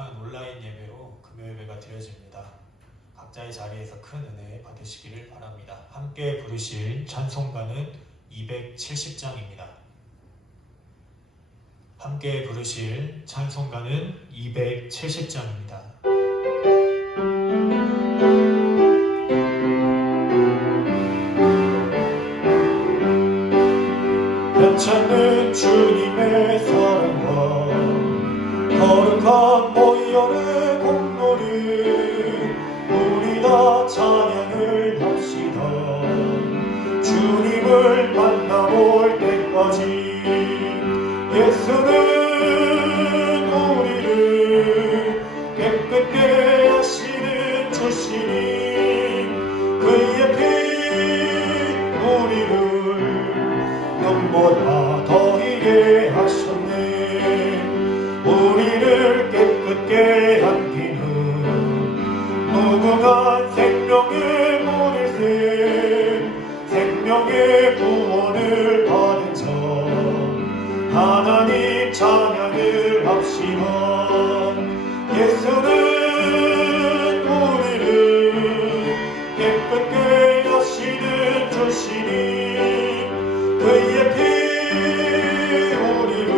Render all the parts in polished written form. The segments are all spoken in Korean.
동안 온라인 예배로 금요 예배가 드려집니다. 각자의 자리에서 큰 은혜 받으시기를 바랍니다. 함께 부르실 찬송가는 270장입니다. 함께 부르실 찬송가는 270장입니다. 괜찮은 주님의 사랑과 거룩한 보혈의 공로를 우리 다 찬양을 합시다. 주님을 만나볼 때까지 예수는 우리를 깨끗게 하시는 주시니 그의 피 우리를 눈보다 더이게 하셨네. 우리를 깨끗게 함기는 무궁한 생명의 보내세 생명의 구원을 받은 자 하나님 찬양을 합시다. 예수는 우리를 깨끗게 하시는 주시니 그의 피 우리를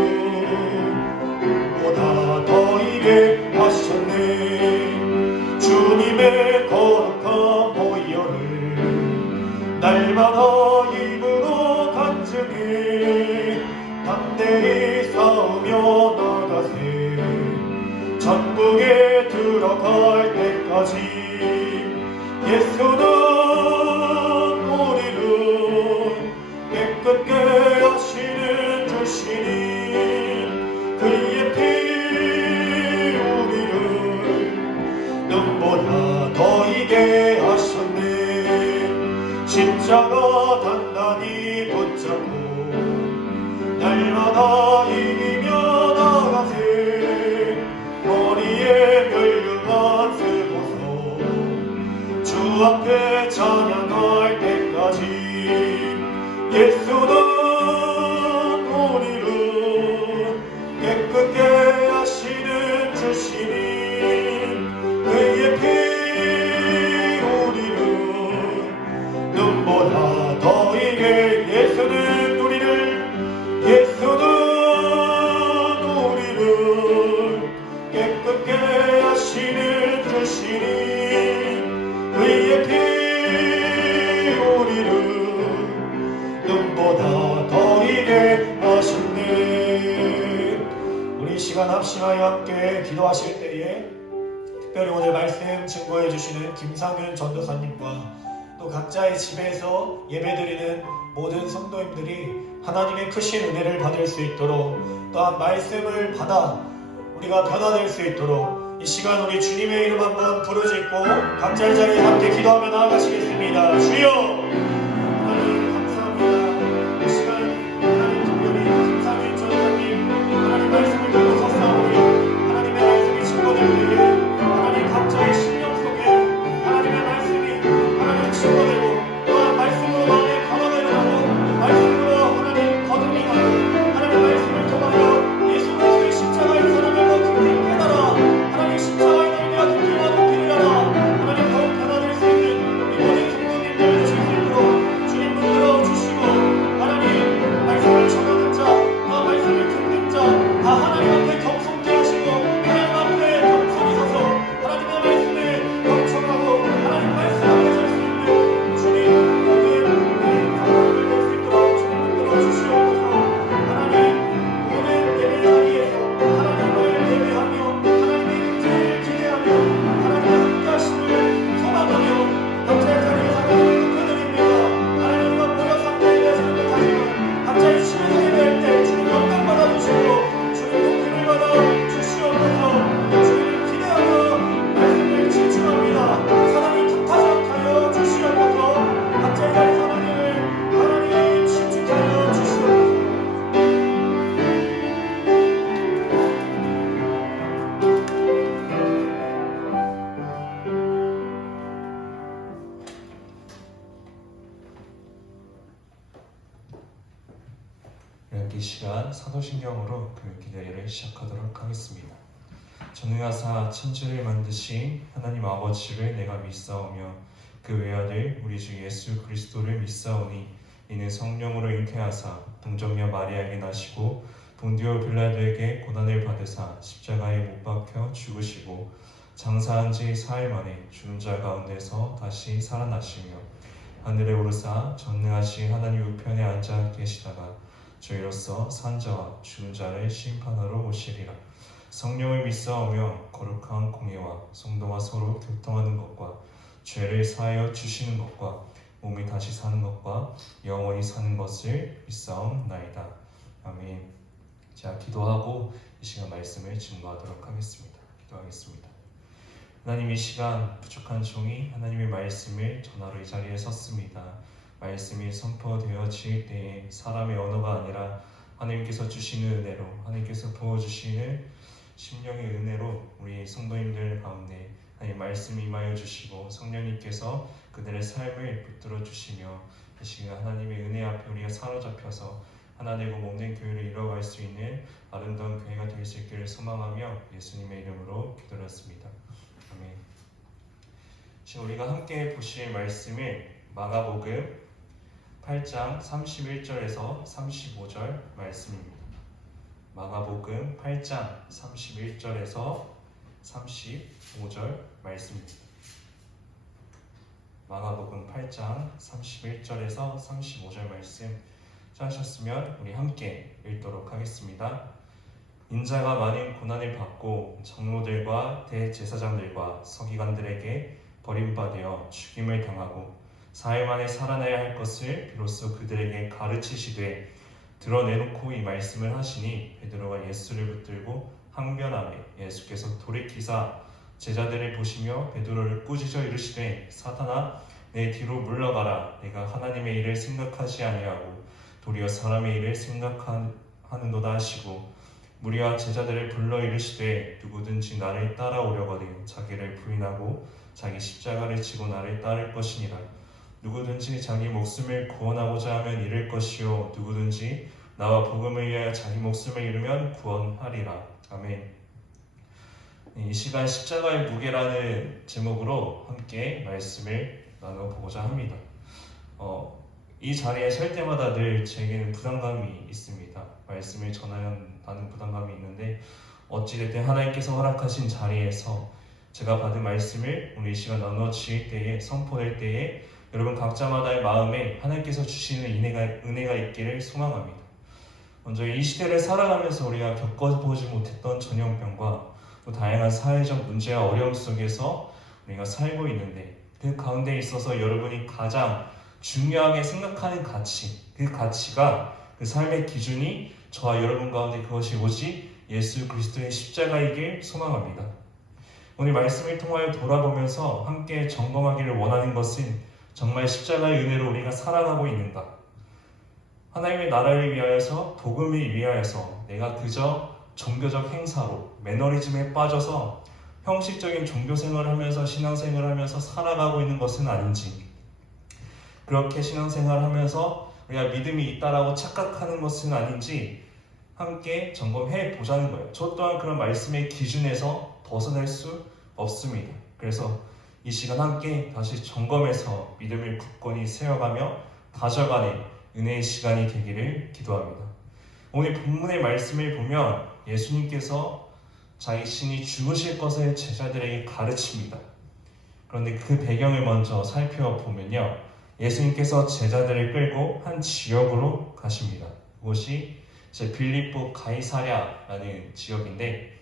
보다 더이게 하셨네. 주님의 거룩한 보혈을 날마다 입으로 간증해 담대히 싸우며 나가세. 천국에 들어갈 때까지 예수는 깨끗게 하시는 주시니 그의 피 우리를 눈보다 더이게 하셨네. 십자가 단단히 붙잡고 날마다 이기며 나가세. 머리에 멸류관 쓰고서 주 앞에 찬양할 때까지 예수는 우리를 깨끗게 하시는 주시니 그의 피 우리를 눈보다 더이게 예수는 우리를 깨끗게 하시는 주시니 그의 피 눈보다 더이게 하셨네. 우리 시간 합심하여 함께 기도하실 때에 특별히 오늘 말씀 증거해 주시는 김상윤 전도사님과 또 각자의 집에서 예배드리는 모든 성도님들이 하나님의 크신 은혜를 받을 수 있도록 또한 말씀을 받아 우리가 변화될 수 있도록 이 시간 우리 주님의 이름 한번 부르짖고 각자의 자리에 함께 기도하며 나아가시겠습니다. 주여 이 시간 사도신경으로 교육 기대를 시작하도록 하겠습니다. 전능하사 천지를 만드신 하나님 아버지를 내가 믿사오며 그 외아들 우리 주 예수 그리스도를 믿사오니 이는 성령으로 잉태하사 동정녀 마리아에게 나시고 본디오 빌라도에게 고난을 받으사 십자가에 못 박혀 죽으시고 장사한 지 4일 만에 죽은 자 가운데서 다시 살아나시며 하늘에 오르사 전능하신 하나님 우편에 앉아 계시다가 저희로서 산 자와 죽은 자를 심판하러 오시리라. 성령을 믿사오며 거룩한 공예와 성도와 서로 교통하는 것과 죄를 사하여 주시는 것과 몸이 다시 사는 것과 영원히 사는 것을 믿사옵나이다. 아멘. 자, 기도하고 이 시간 말씀을 증거하도록 하겠습니다. 기도하겠습니다. 하나님, 이 시간 부족한 종이 하나님의 말씀을 전하러 이 자리에 섰습니다. 말씀이 선포되어질 때에 사람의 언어가 아니라 하나님께서 주시는 은혜로, 하나님께서 부어주시는 심령의 은혜로 우리 성도님들 가운데 하나님 말씀이 임하여 주시고 성령님께서 그들의 삶을 붙들어 주시며 이 시간 하나님의 은혜 앞에 우리가 사로잡혀서 하나 되고 몸된 교회를 이뤄갈 수 있는 아름다운 교회가 될 수 있기를 소망하며 예수님의 이름으로 기도드렸습니다. 아멘. 지금 우리가 함께 보실 말씀을 마가복음 8장 31절에서 35절 말씀입니다. 마가복음 8장 31절에서 35절 말씀입니다. 마가복음 8장 31절에서 35절 말씀 찾으셨으면 우리 함께 읽도록 하겠습니다. 인자가 많은 고난을 받고 장로들과 대제사장들과 서기관들에게 버림받아 죽임을 당하고 4일 만에 살아나야 할 것을 비로소 그들에게 가르치시되 드러내놓고 이 말씀을 하시니 베드로가 예수를 붙들고 항변하매 예수께서 돌이키사 제자들을 보시며 베드로를 꾸짖어 이르시되 사탄아 내 뒤로 물러가라. 내가 하나님의 일을 생각하지 아니하고 도리어 사람의 일을 생각하는도다 하시고 무리와 제자들을 불러 이르시되 누구든지 나를 따라오려거든 자기를 부인하고 자기 십자가를 지고 나를 따를 것이니라. 누구든지 자기 목숨을 구원하고자 하면 잃을 것이요 누구든지 나와 복음을 위하여 자기 목숨을 잃으면 구원하리라. 아멘. 이 시간 십자가의 무게라는 제목으로 함께 말씀을 나눠보고자 합니다. 이 자리에 설 때마다 늘 제게는 부담감이 있습니다. 말씀을 전하는 부담감이 있는데 어찌됐든 하나님께서 허락하신 자리에서 제가 받은 말씀을 오늘 이 시간 나눠질 때에 선포될 때에 여러분 각자마다의 마음에 하나님께서 주시는 은혜가 있기를 소망합니다. 먼저 이 시대를 살아가면서 우리가 겪어보지 못했던 전염병과 또 다양한 사회적 문제와 어려움 속에서 우리가 살고 있는데 그 가운데 있어서 여러분이 가장 중요하게 생각하는 가치, 그 가치가 그 삶의 기준이 저와 여러분 가운데 그것이 오직 예수 그리스도의 십자가이길 소망합니다. 오늘 말씀을 통하여 돌아보면서 함께 점검하기를 원하는 것은 정말 십자가의 은혜로 우리가 살아가고 있는가? 하나님의 나라를 위하여서 복음을 위하여서 내가 그저 종교적 행사로 매너리즘에 빠져서 형식적인 종교생활을 하면서 신앙생활을 하면서 살아가고 있는 것은 아닌지, 그렇게 신앙생활을 하면서 우리가 믿음이 있다라고 착각하는 것은 아닌지 함께 점검해 보자는 거예요. 저 또한 그런 말씀의 기준에서 벗어날 수 없습니다. 그래서 이 시간 함께 다시 점검해서 믿음을 굳건히 세워가며 다져가는 은혜의 시간이 되기를 기도합니다. 오늘 본문의 말씀을 보면 예수님께서 자신이 죽으실 것을 제자들에게 가르칩니다. 그런데 그 배경을 먼저 살펴보면요, 예수님께서 제자들을 끌고 한 지역으로 가십니다. 그것이 빌립보 가이사랴라는 지역인데,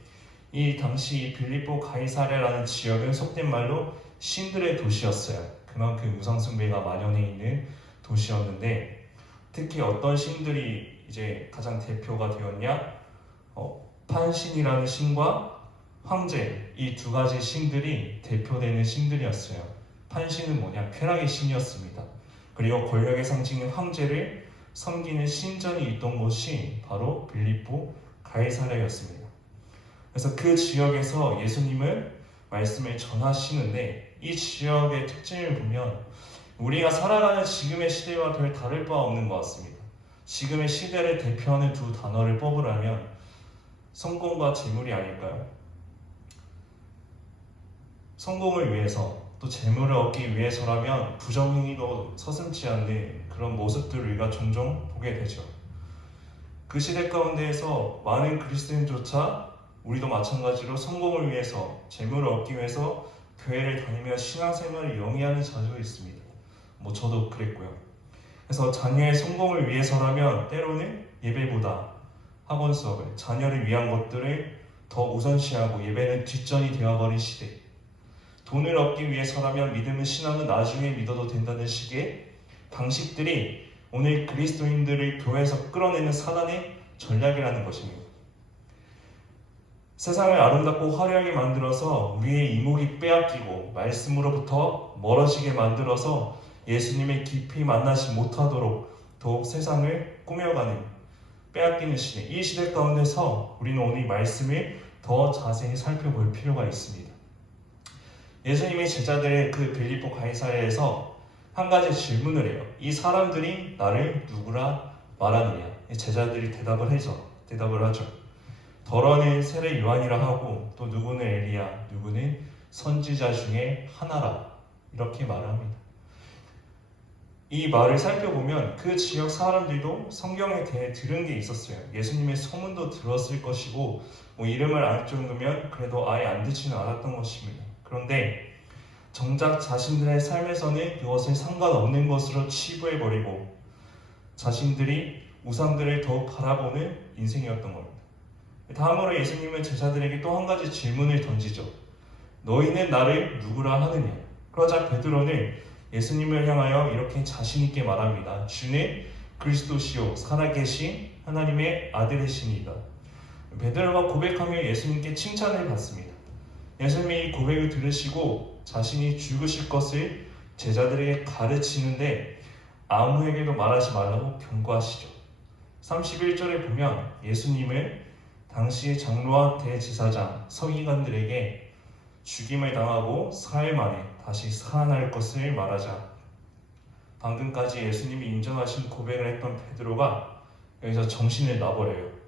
이 당시 빌립보 가이사랴라는 지역은 속된 말로 신들의 도시였어요. 그만큼 우상숭배가 만연해 있는 도시였는데, 특히 어떤 신들이 이제 가장 대표가 되었냐? 판신이라는 신과 황제, 이 두 가지 신들이 대표되는 신들이었어요. 판신은 뭐냐? 쾌락의 신이었습니다. 그리고 권력의 상징인 황제를 섬기는 신전이 있던 곳이 바로 빌립보 가이사랴였습니다. 그래서 그 지역에서 예수님은 말씀을 전하시는데, 이 지역의 특징을 보면 우리가 살아가는 지금의 시대와 별 다를 바 없는 것 같습니다. 지금의 시대를 대표하는 두 단어를 뽑으라면 성공과 재물이 아닐까요? 성공을 위해서 또 재물을 얻기 위해서라면 부정행위도 서슴지 않는 그런 모습들을 우리가 종종 보게 되죠. 그 시대 가운데에서 많은 그리스도인조차 우리도 마찬가지로 성공을 위해서 재물을 얻기 위해서 교회를 다니며 신앙생활을 영위하는 자들도 있습니다. 저도 그랬고요. 그래서 자녀의 성공을 위해서라면 때로는 예배보다 학원 수업을, 자녀를 위한 것들을 더 우선시하고 예배는 뒷전이 되어버린 시대. 돈을 얻기 위해서라면 믿음은 신앙은 나중에 믿어도 된다는 식의 방식들이 오늘 그리스도인들을 교회에서 끌어내는 사단의 전략이라는 것입니다. 세상을 아름답고 화려하게 만들어서 우리의 이목이 빼앗기고 말씀으로부터 멀어지게 만들어서 예수님을 깊이 만나지 못하도록 더욱 세상을 꾸며가는 빼앗기는 시대, 이 시대 가운데서 우리는 오늘 이 말씀을 더 자세히 살펴볼 필요가 있습니다. 예수님이 제자들의 그 빌립보 가이사랴에서 한 가지 질문을 해요. 이 사람들이 나를 누구라 말하느냐? 제자들이 대답을 하죠. 더러는 세례 요한이라 하고 또 누구는 엘리야, 누구는 선지자 중에 하나라, 이렇게 말합니다. 이 말을 살펴보면 그 지역 사람들도 성경에 대해 들은 게 있었어요. 예수님의 소문도 들었을 것이고 이름을 알 정도면 그래도 아예 안 듣지는 않았던 것입니다. 그런데 정작 자신들의 삶에서는 그것을 상관없는 것으로 치부해버리고 자신들이 우상들을 더욱 바라보는 인생이었던 겁니다. 다음으로 예수님은 제자들에게 또 한 가지 질문을 던지죠. 너희는 나를 누구라 하느냐? 그러자 베드로는 예수님을 향하여 이렇게 자신 있게 말합니다. 주는 그리스도시요 살아계신 하나님의 아들이시니이다. 베드로가 고백하며 예수님께 칭찬을 받습니다. 예수님이 이 고백을 들으시고 자신이 죽으실 것을 제자들에게 가르치는데 아무에게도 말하지 말라고 경고하시죠. 31절에 보면 예수님은 당시 장로와 대제사장, 서기관들에게 죽임을 당하고 4일 만에 다시 살아날 것을 말하자 방금까지 예수님이 인정하신 고백을 했던 베드로가 여기서 정신을 놔버려요.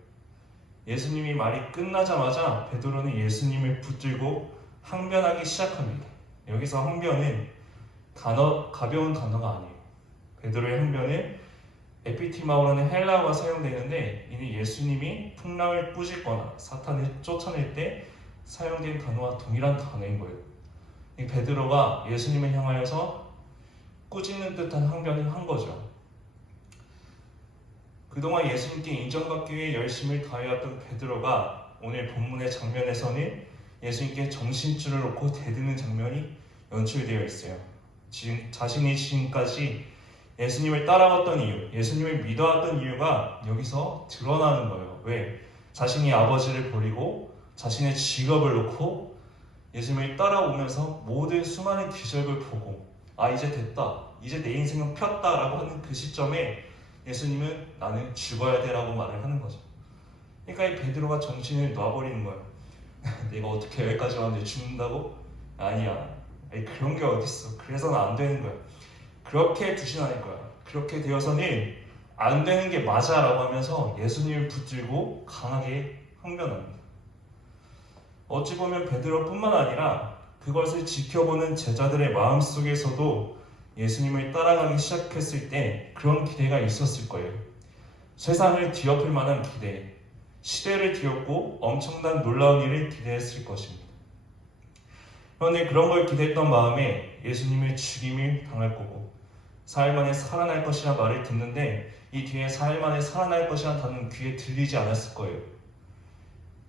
예수님이 말이 끝나자마자 베드로는 예수님을 붙들고 항변하기 시작합니다. 여기서 항변은 가벼운 단어가 아니에요. 베드로의 항변은 에피티마오라는 헬라어가 사용되는데 이는 예수님이 풍랑을 꾸짖거나 사탄을 쫓아낼 때 사용된 단어와 동일한 단어인 거예요. 이 베드로가 예수님을 향하여서 꾸짖는 듯한 항변을 한 거죠. 그동안 예수님께 인정받기 위해 열심을 다해왔던 베드로가 오늘 본문의 장면에서는 예수님께 정신줄을 놓고 대드는 장면이 연출되어 있어요. 자신이 지금까지 예수님을 따라왔던 이유, 예수님을 믿어왔던 이유가 여기서 드러나는 거예요. 왜? 자신이 아버지를 버리고 자신의 직업을 놓고 예수님을 따라오면서 모든 수많은 기적을 보고 이제 됐다, 이제 내 인생은 폈다라고 하는 그 시점에 예수님은 나는 죽어야 돼 라고 말을 하는 거죠. 그러니까 이 베드로가 정신을 놔버리는 거예요. 내가 어떻게 여기까지 왔는데 죽는다고? 아니야, 그런 게 어딨어. 그래서는 안 되는 거야. 그렇게 두진 않을 거야. 그렇게 되어서는 안 되는 게 맞아 라고 하면서 예수님을 붙들고 강하게 항변합니다. 어찌 보면 베드로뿐만 아니라 그것을 지켜보는 제자들의 마음속에서도 예수님을 따라가기 시작했을 때 그런 기대가 있었을 거예요. 세상을 뒤엎을 만한 기대, 시대를 뒤엎고 엄청난 놀라운 일을 기대했을 것입니다. 그런데 그런 걸 기대했던 마음에 예수님을 죽임을 당할 거고 4일 만에 살아날 것이라는 말을 듣는데 이 뒤에 4일 만에 살아날 것이라는 단어는 귀에 들리지 않았을 거예요.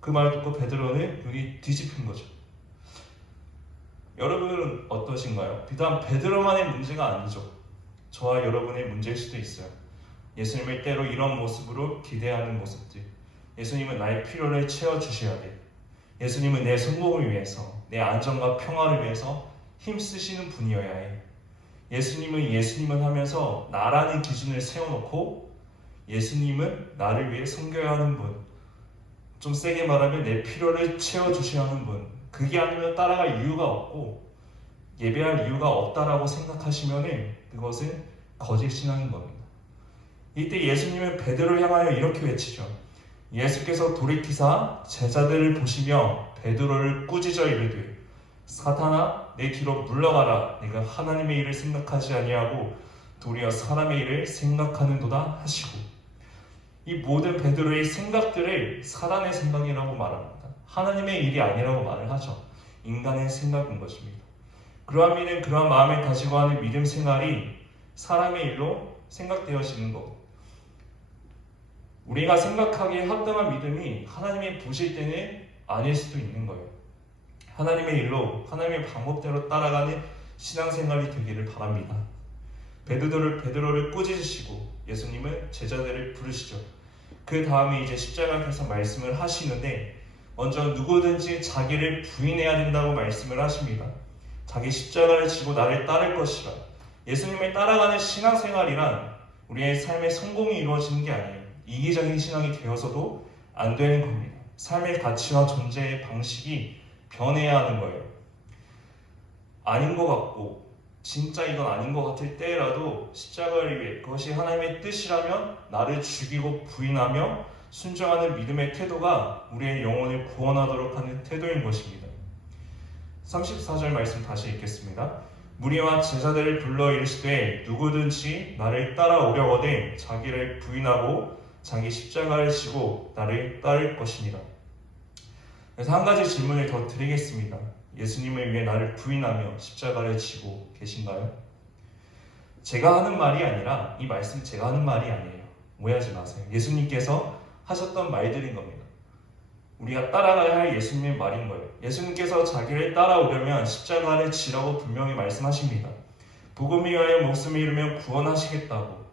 그 말을 듣고 베드로는 눈이 뒤집힌 거죠. 여러분은 어떠신가요? 비단 베드로만의 문제가 아니죠. 저와 여러분의 문제일 수도 있어요. 예수님을 때로 이런 모습으로 기대하는 모습들. 예수님은 나의 필요를 채워주셔야 돼. 예수님은 내 성공을 위해서, 내 안정과 평화를 위해서 힘쓰시는 분이어야 해. 예수님은 하면서 나라는 기준을 세워놓고 예수님은 나를 위해 섬겨야 하는 분, 좀 세게 말하면 내 필요를 채워주셔야 하는 분, 그게 아니면 따라갈 이유가 없고 예배할 이유가 없다라고 생각하시면 그것은 거짓 신앙인 겁니다. 이때 예수님은 베드로를 향하여 이렇게 외치죠. 예수께서 돌이키사 제자들을 보시며 베드로를 꾸짖어 이르되 사탄아 내 뒤로 물러가라. 내가 하나님의 일을 생각하지 아니하고 도리어 사람의 일을 생각하는도다 하시고, 이 모든 베드로의 생각들을 사단의 생각이라고 말합니다. 하나님의 일이 아니라고 말을 하죠. 인간의 생각인 것입니다. 그러한 믿음, 그러한 마음을 가지고 하는 믿음 생활이 사람의 일로 생각되어지는 것. 우리가 생각하기에 합당한 믿음이 하나님이 보실 때는 아닐 수도 있는 거예요. 하나님의 일로, 하나님의 방법대로 따라가는 신앙생활이 되기를 바랍니다. 베드로를 꾸짖으시고 예수님은 제자들을 부르시죠. 그 다음에 이제 십자가에서 말씀을 하시는데, 먼저 누구든지 자기를 부인해야 된다고 말씀을 하십니다. 자기 십자가를 지고 나를 따를 것이라. 예수님을 따라가는 신앙생활이란 우리의 삶의 성공이 이루어지는 게 아니에요. 이기적인 신앙이 되어서도 안 되는 겁니다. 삶의 가치와 존재의 방식이 변해야 하는 거예요. 아닌 것 같고 진짜 이건 아닌 것 같을 때라도 십자가를 위해, 그것이 하나님의 뜻이라면 나를 죽이고 부인하며 순종하는 믿음의 태도가 우리의 영혼을 구원하도록 하는 태도인 것입니다. 34절 말씀 다시 읽겠습니다. 무리와 제자들을 불러 이르시되 누구든지 나를 따라오려거든 자기를 부인하고 자기 십자가를 지고 나를 따를 것이니라. 그래서 한 가지 질문을 더 드리겠습니다. 예수님을 위해 나를 부인하며 십자가를 지고 계신가요? 제가 하는 말이 아니라, 이 말씀 제가 하는 말이 아니에요. 오해하지 마세요. 예수님께서 하셨던 말들인 겁니다. 우리가 따라가야 할 예수님의 말인 거예요. 예수님께서 자기를 따라오려면 십자가를 지라고 분명히 말씀하십니다. 복음을 위하여 목숨을 잃으면 구원하시겠다고.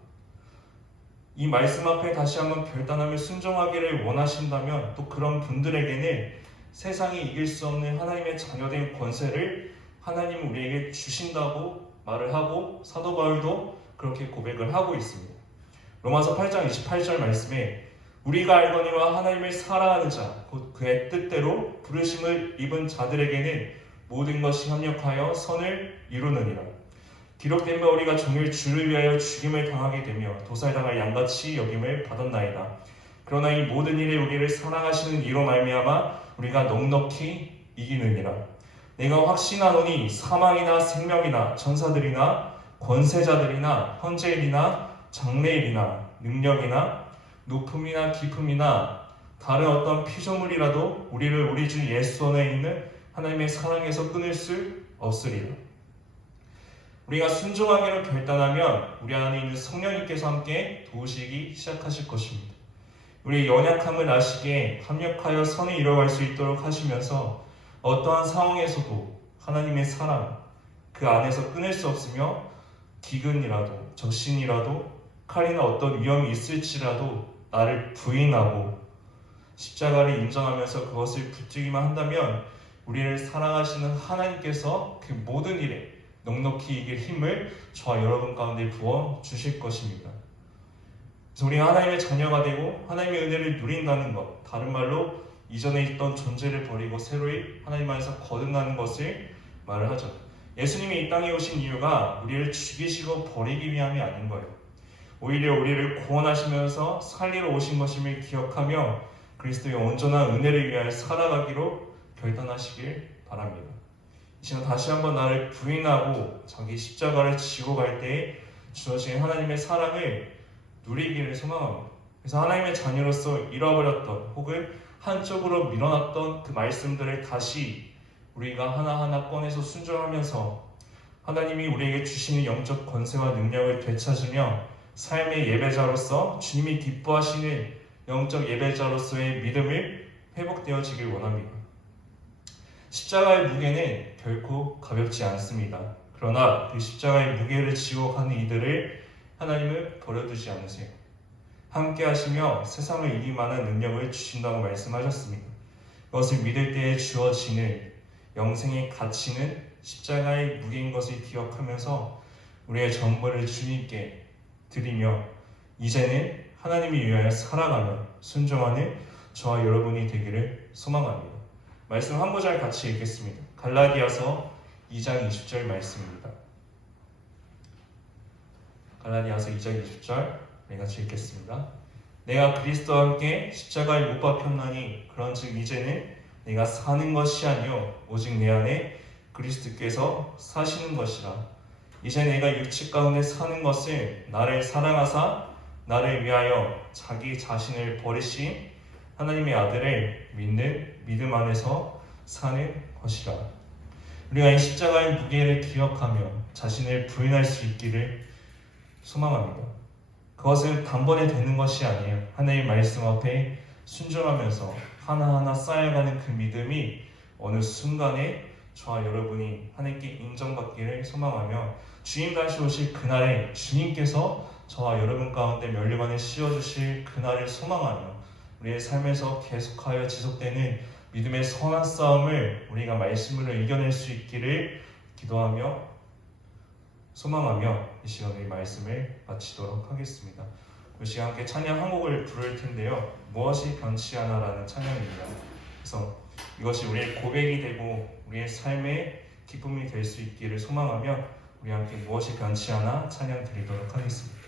이 말씀 앞에 다시 한번 결단하며 순종하기를 원하신다면, 또 그런 분들에게는 세상이 이길 수 없는 하나님의 자녀된 권세를 하나님은 우리에게 주신다고 말을 하고, 사도 바울도 그렇게 고백을 하고 있습니다. 로마서 8장 28절 말씀에 우리가 알거니와 하나님을 사랑하는 자 곧 그의 뜻대로 부르심을 입은 자들에게는 모든 것이 협력하여 선을 이루느니라. 기록된 바 우리가 종일 주를 위하여 죽임을 당하게 되며 도살당할 양같이 여김을 받았나이다. 그러나 이 모든 일에 우리를 사랑하시는 이로 말미암아 우리가 넉넉히 이기느니라. 내가 확신하노니 사망이나 생명이나 천사들이나 권세자들이나 현재일이나 장래일이나 능력이나 높음이나 깊음이나 다른 어떤 피조물이라도 우리를 우리 주 예수 안에 있는 하나님의 사랑에서 끊을 수 없으리라. 우리가 순종하기로 결단하면 우리 안에 있는 성령님께서 함께 도우시기 시작하실 것입니다. 우리의 연약함을 아시기에 합력하여 선을 이뤄갈 수 있도록 하시면서 어떠한 상황에서도 하나님의 사랑 그 안에서 끊을 수 없으며, 기근이라도 적신이라도 칼이나 어떤 위험이 있을지라도 나를 부인하고 십자가를 인정하면서 그것을 붙들기만 한다면 우리를 사랑하시는 하나님께서 그 모든 일에 넉넉히 이길 힘을 저와 여러분 가운데 부어 주실 것입니다. 그래서 우리가 하나님의 자녀가 되고 하나님의 은혜를 누린다는 것, 다른 말로 이전에 있던 존재를 버리고 새로이 하나님 안에서 거듭나는 것을 말을 하죠. 예수님이 이 땅에 오신 이유가 우리를 죽이시고 버리기 위함이 아닌 거예요. 오히려 우리를 구원하시면서 살리러 오신 것임을 기억하며 그리스도의 온전한 은혜를 위하여 살아가기로 결단하시길 바랍니다. 이 시간 다시 한번 나를 부인하고 자기 십자가를 지고 갈 때에 주어진 하나님의 사랑을 누리기를 소망합니다. 그래서 하나님의 자녀로서 잃어버렸던 혹은 한쪽으로 밀어놨던 그 말씀들을 다시 우리가 하나하나 꺼내서 순종하면서 하나님이 우리에게 주시는 영적 권세와 능력을 되찾으며 삶의 예배자로서 주님이 기뻐하시는 영적 예배자로서의 믿음을 회복되어지길 원합니다. 십자가의 무게는 결코 가볍지 않습니다. 그러나 그 십자가의 무게를 지고 가는 이들을 하나님은 버려두지 않으세요. 함께 하시며 세상을 이길 만한 능력을 주신다고 말씀하셨습니다. 그것을 믿을 때에 주어지는 영생의 가치는 십자가의 무게인 것을 기억하면서 우리의 전부를 주님께 드리며 이제는 하나님을 위하여 살아가며 순종하는 저와 여러분이 되기를 소망합니다. 말씀 한 구절 같이 읽겠습니다. 갈라디아서 2장 20절 말씀입니다. 갈라디아서 2장 20절 같이 읽겠습니다. 내가 그리스도와 함께 십자가에 못 박혔나니 그런즉 이제는 내가 사는 것이 아니요 오직 내 안에 그리스도께서 사시는 것이라. 이제 내가 육체 가운데 사는 것을 나를 사랑하사 나를 위하여 자기 자신을 버리신 하나님의 아들을 믿는 믿음 안에서 사는 것이라. 우리가 이 십자가의 무게를 기억하며 자신을 부인할 수 있기를 소망합니다. 그것은 단번에 되는 것이 아니에요. 하나님의 말씀 앞에 순종하면서 하나하나 쌓여가는 그 믿음이 어느 순간에 저와 여러분이 하나님께 인정받기를 소망하며 주님 다시 오실 그날에 주님께서 저와 여러분 가운데 면류관을 씌워주실 그날을 소망하며 우리의 삶에서 계속하여 지속되는 믿음의 선한 싸움을 우리가 말씀으로 이겨낼 수 있기를 기도하며 소망하며 이 시간 우리 말씀을 마치도록 하겠습니다. 이 시간 함께 찬양 한 곡을 부를 텐데요. 무엇이 변치 않아라는 찬양입니다. 그래서 이것이 우리의 고백이 되고 우리의 삶의 기쁨이 될 수 있기를 소망하며 우리 함께 무엇이 변치 않아 찬양 드리도록 하겠습니다.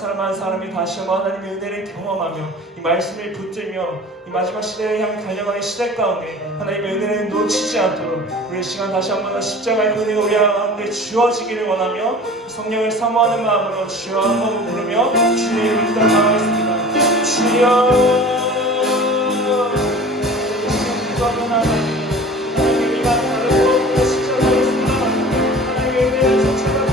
사람 한 사람이 다시 한번 하나님의 은혜를 경험하며 이 말씀을 붙들며 이 마지막 시대를 향해 달려가는 시대 가운데 하나님의 은혜를 놓치지 않도록 우리 시간 다시 한번 십자가의 은혜가 우리 가운데 주어지기를 원하며 성령을 사모하는 마음으로 주여 한번 부르며 주의 이름을 기도하겠습니다. 주여 기도하면 하나님이 만나는 십자가의 순간 하나님의 은혜를 성취하고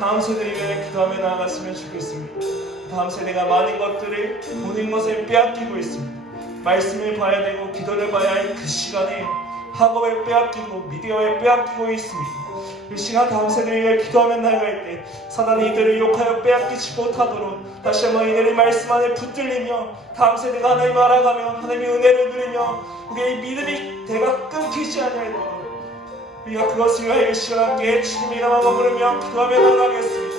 다음 세대를 위해 기도하며 나아갔으면 좋겠습니다. 다음 세대가 많은 것들을 보는 것을 빼앗기고 있습니다. 말씀을 봐야 되고 기도를 봐야 할 그 시간에 학업을 빼앗기고 미디어에 빼앗기고 있습니다. 이 시간 다음 세대를 위해 기도하며 나아갈 때 사단이 이들을 욕하여 빼앗기지 못하도록 다시 한번 이들의 말씀 안에 붙들리며 다음 세대가 하나님을 알아가며 하나님의 은혜를 누리며 우리의 믿음이 대가 끊기지 않도록 우리가 그것을 위하여 이 시간 함께 주님의 이름 한번 부르며 기도하며 나아가겠습니다.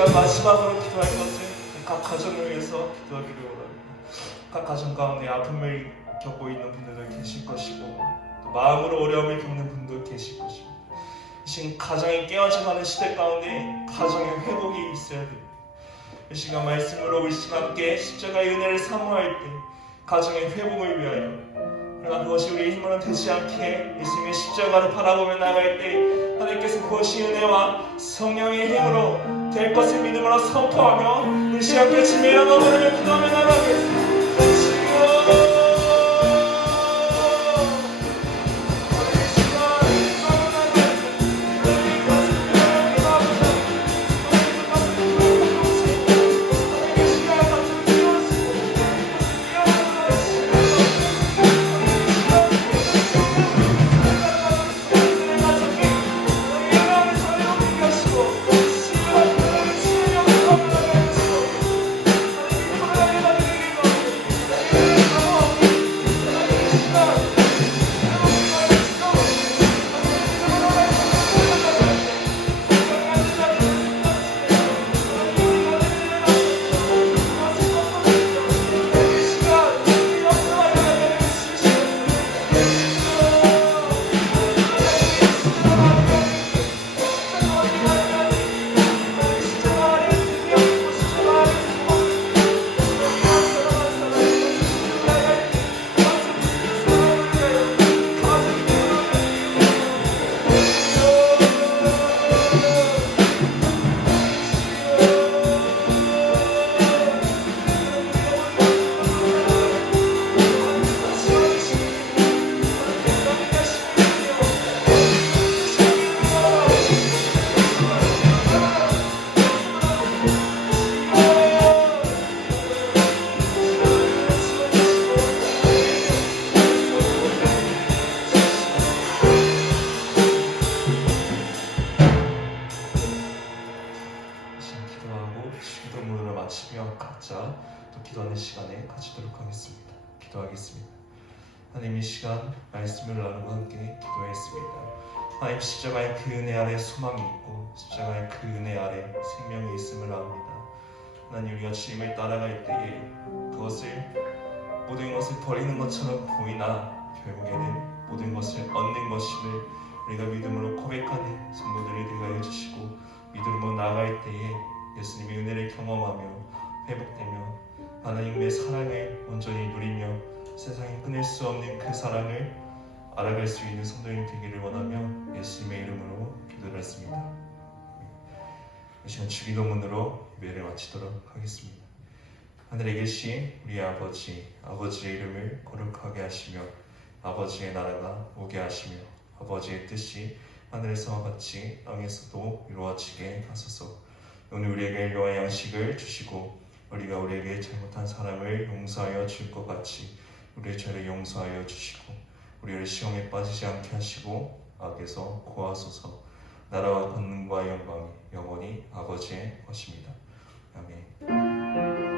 주여 마지막으로 기도할 것은 각 가정을 위해서 기도하기를 원합니다. 각 가정 가운데 아픔을 겪고 있는 분들도 계실 것이고 또 마음으로 어려움을 겪는 분도 계실 것이고 이 지금 가정이 깨어져가는 시대 가운데 가정의 회복이 있어야 돼. 이 시간 말씀으로 우리 함께 십자가의 은혜를 사모할 때 가정의 회복을 위하여, 그러나 그것이 우리의 힘으로 되지 않게 예수님의 십자가를 바라보며 나갈 때 하나님께서 그것이 은혜와 성령의 힘으로 될 것을 믿음으로 선포하며 우리 시간께 지혜로 넘어가며 기도하며 나가겠습니다. 기도문으로 마치며 각자 또 기도하는 시간에 가지도록 하겠습니다. 기도하겠습니다. 하나님, 이 시간 말씀을 나누고 함께 기도했습니다. 하나님, 십자가의 그 은혜 아래 소망이 있고 십자가의 그 은혜 아래 생명이 있음을 압니다. 하나님, 우리가 주님을 따라갈 때에 모든 것을 버리는 것처럼 보이나 결국에는 모든 것을 얻는 것임을 우리가 믿음으로 고백하는 성도들이 되게 하여 주시고, 믿음으로 나아갈 때에 예수님의 은혜를 경험하며 회복되며 하나님의 사랑을 온전히 누리며 세상에 끊을 수 없는 그 사랑을 알아갈 수 있는 성도님 되기를 원하며 예수님의 이름으로 기도했습니다. 이 시간 주기도문으로 예배를 마치도록 하겠습니다. 하늘에 계신 우리 아버지의 이름을 거룩하게 하시며 아버지의 나라가 오게 하시며 아버지의 뜻이 하늘에서와 같이 땅에서도 이루어지게 하소서. 오늘 우리에게 일용할 양식을 주시고 우리가 우리에게 잘못한 사람을 용서하여 줄 것 같이 우리의 죄를 용서하여 주시고 우리를 시험에 빠지지 않게 하시고 악에서 구하소서. 나라와 권능과 영광이 영원히 아버지의 것입니다. 아멘.